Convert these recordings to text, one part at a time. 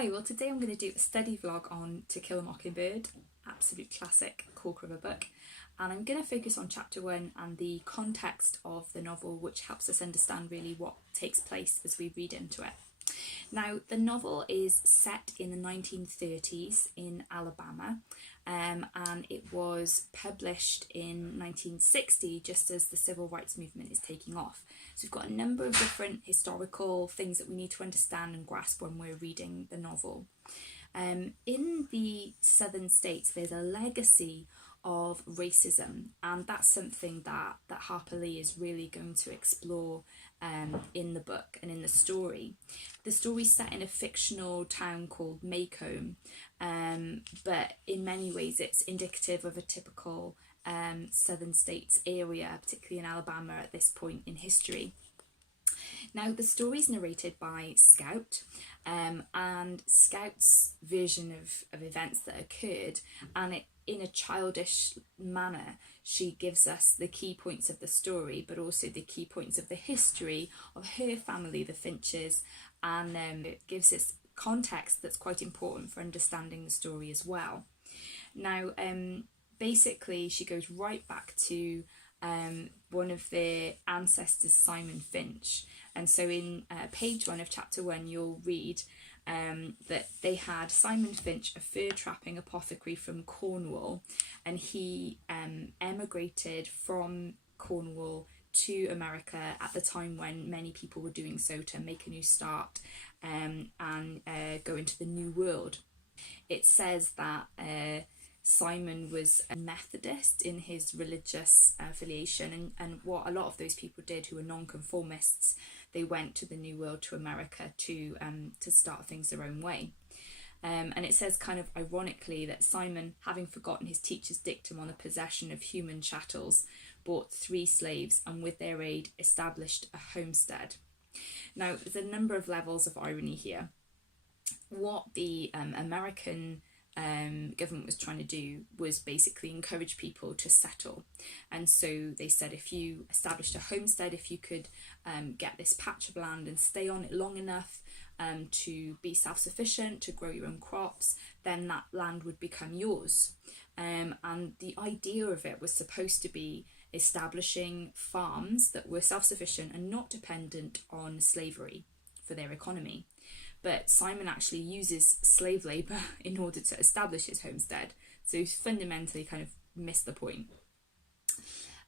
Hi, well today I'm going to do a study vlog on To Kill a Mockingbird, absolute classic corker of a book, and I'm going to focus on chapter 1 and the context of the novel, which helps us understand really what takes place as we read into it. Now, the novel is set in the 1930s in Alabama, and it was published in 1960, just as the civil rights movement is taking off. So we've got a number of different historical things that we need to understand and grasp when we're reading the novel. In the southern states, there's a legacy of racism, and that's something that Harper Lee is really going to explore in the book and in the story. The story's set in a fictional town called Maycomb, but in many ways it's indicative of a typical southern states area, particularly in Alabama at this point in history. Now, the story's narrated by Scout, and Scout's version of events that occurred, and in a childish manner, she gives us the key points of the story, but also the key points of the history of her family, the Finches, and it gives us context that's quite important for understanding the story as well. Now, basically, she goes right back to one of their ancestors, Simon Finch. And so in page 1 of chapter 1, you'll read that they had Simon Finch, a fur trapping apothecary from Cornwall, and he emigrated from Cornwall to America at the time when many people were doing so to make a new start and go into the new world. It says that Simon was a Methodist in his religious affiliation, and what a lot of those people did who were nonconformists, they went to the New World, to America, to start things their own way. And it says kind of ironically that Simon, having forgotten his teacher's dictum on the possession of human chattels, bought 3 slaves and with their aid established a homestead. Now, there's a number of levels of irony here. What the American government was trying to do was basically encourage people to settle, and so they said if you established a homestead, if you could get this patch of land and stay on it long enough to be self-sufficient, to grow your own crops, then that land would become yours. And the idea of it was supposed to be establishing farms that were self-sufficient and not dependent on slavery for their economy. But Simon actually uses slave labour in order to establish his homestead, so he's fundamentally kind of missed the point.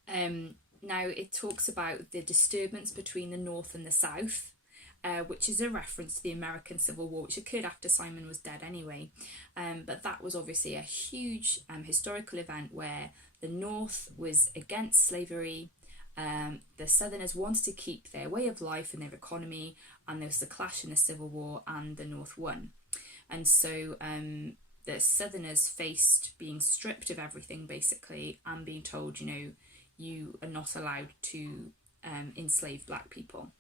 Now, it talks about the disturbance between the North and the South, which is a reference to the American Civil War, which occurred after Simon was dead anyway. But that was obviously a huge historical event where the North was against slavery, the Southerners wanted to keep their way of life and their economy, and there was the clash in the Civil War, and the North won. And so the Southerners faced being stripped of everything, basically, and being told, you are not allowed to enslave black people.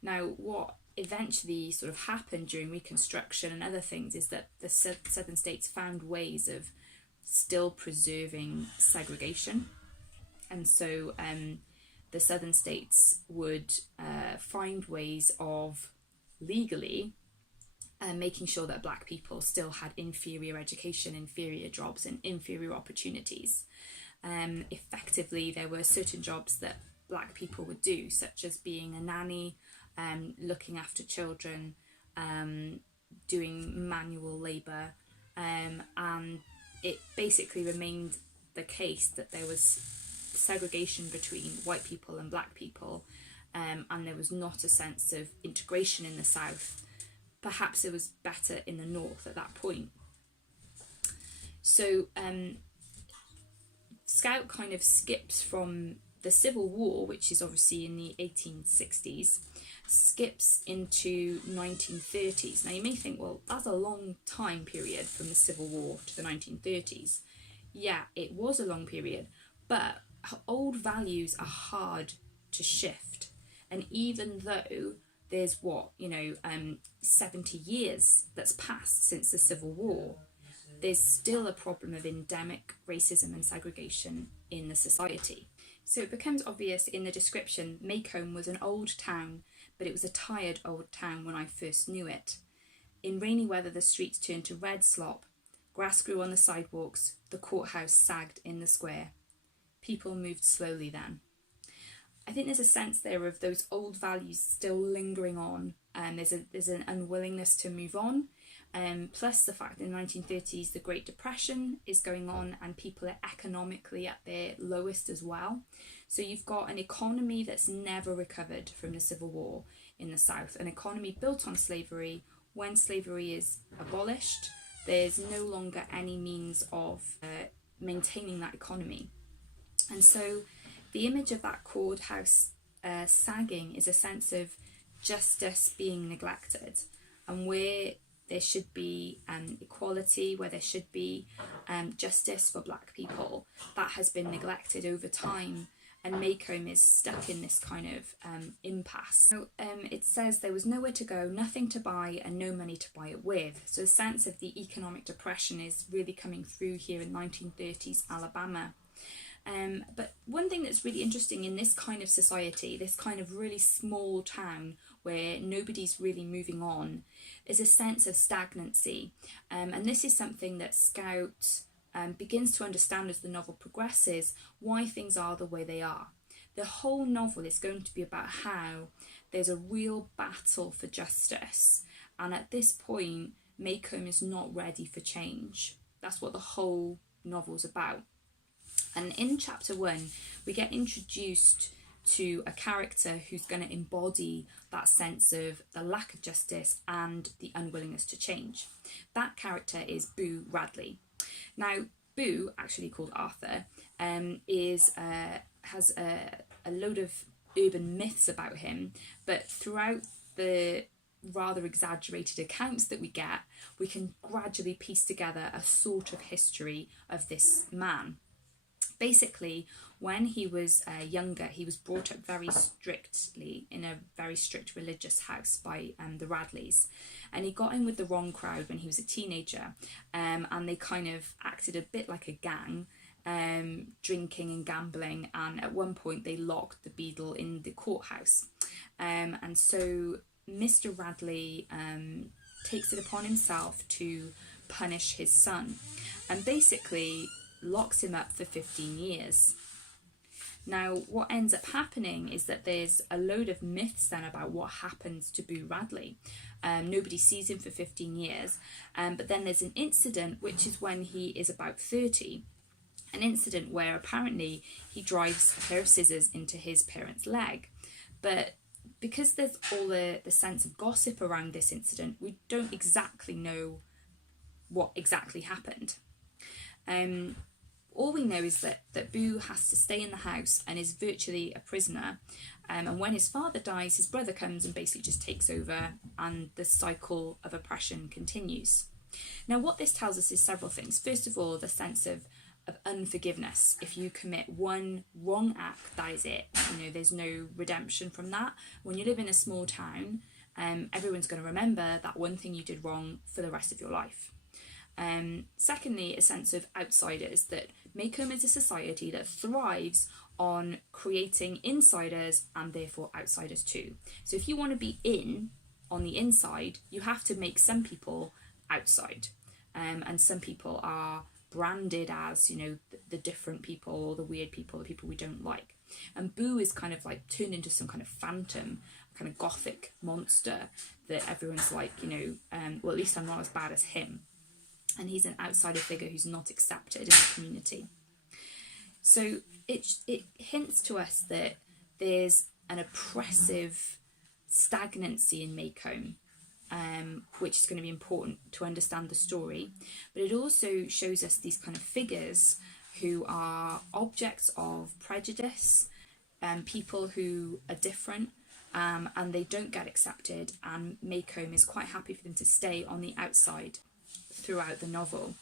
Now, what eventually sort of happened during Reconstruction and other things is that the Southern states found ways of still preserving segregation. And so the Southern states would find ways of legally making sure that black people still had inferior education, inferior jobs, and inferior opportunities. Effectively, there were certain jobs that black people would do, such as being a nanny, looking after children, doing manual labour, and it basically remained the case that there was segregation between white people and black people, and there was not a sense of integration in the South. Perhaps it was better in the North at that point. So Scout kind of skips from the Civil War, which is obviously in the 1860s, skips into 1930s. Now, you may think, well, that's a long time period from the Civil War to the 1930s. Yeah, it was a long period, but old values are hard to shift. And even though there's 70 years that's passed since the Civil War, there's still a problem of endemic racism and segregation in the society. So it becomes obvious in the description, Maycomb was an old town, but it was a tired old town when I first knew it. In rainy weather, the streets turned to red slop. Grass grew on the sidewalks. The courthouse sagged in the square. People moved slowly then. I think there's a sense there of those old values still lingering on, and there's an unwillingness to move on. Plus the fact that in the 1930s the Great Depression is going on and people are economically at their lowest as well. So you've got an economy that's never recovered from the Civil War in the South, an economy built on slavery. When slavery is abolished, there's no longer any means of maintaining that economy. And so the image of that courthouse sagging is a sense of justice being neglected, and where there should be equality, where there should be justice for black people, that has been neglected over time, and Maycomb is stuck in this kind of impasse. So it says there was nowhere to go, nothing to buy, and no money to buy it with. So the sense of the economic depression is really coming through here in 1930s Alabama. But one thing that's really interesting in this kind of society, this kind of really small town where nobody's really moving on, is a sense of stagnancy. And this is something that Scout begins to understand as the novel progresses, why things are the way they are. The whole novel is going to be about how there's a real battle for justice. And at this point, Maycomb is not ready for change. That's what the whole novel's about. And in chapter 1, we get introduced to a character who's going to embody that sense of the lack of justice and the unwillingness to change. That character is Boo Radley. Now, Boo, actually called Arthur, has a load of urban myths about him, but throughout the rather exaggerated accounts that we get, we can gradually piece together a sort of history of this man. Basically, when he was younger, he was brought up very strictly in a very strict religious house by the Radleys, and he got in with the wrong crowd when he was a teenager, and they kind of acted a bit like a gang, drinking and gambling, and at one point they locked the beadle in the courthouse, and so Mr. Radley takes it upon himself to punish his son, and basically locks him up for 15 years. Now, what ends up happening is that there's a load of myths then about what happens to Boo Radley. Nobody sees him for 15 years, but then there's an incident which is when he is about 30, an incident where apparently he drives a pair of scissors into his parents' leg. But because there's all the sense of gossip around this incident, we don't exactly know what exactly happened. All we know is that Boo has to stay in the house and is virtually a prisoner. And when his father dies, his brother comes and basically just takes over, and the cycle of oppression continues. Now, what this tells us is several things. First of all, the sense of unforgiveness. If you commit one wrong act, that is it. You know, there's no redemption from that. When you live in a small town, everyone's going to remember that one thing you did wrong for the rest of your life. Secondly, a sense of outsiders, that Maycomb is a society that thrives on creating insiders and therefore outsiders too. So if you want to be in on the inside, you have to make some people outside, and some people are branded as, you know, the different people or the weird people, the people we don't like. And Boo is kind of like turned into some kind of phantom, kind of gothic monster that everyone's like, you know, well, at least I'm not as bad as him. And he's an outsider figure who's not accepted in the community. So it hints to us that there's an oppressive stagnancy in Maycomb, which is going to be important to understand the story. But it also shows us these kind of figures who are objects of prejudice, people who are different, and they don't get accepted, and Maycomb is quite happy for them to stay on the outside throughout the novel.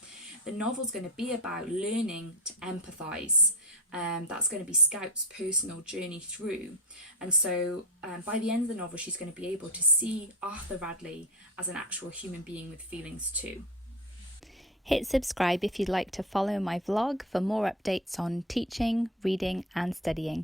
The novel's going to be about learning to empathise. That's going to be Scout's personal journey through. And so by the end of the novel, she's going to be able to see Arthur Radley as an actual human being with feelings too. Hit subscribe if you'd like to follow my vlog for more updates on teaching, reading and studying.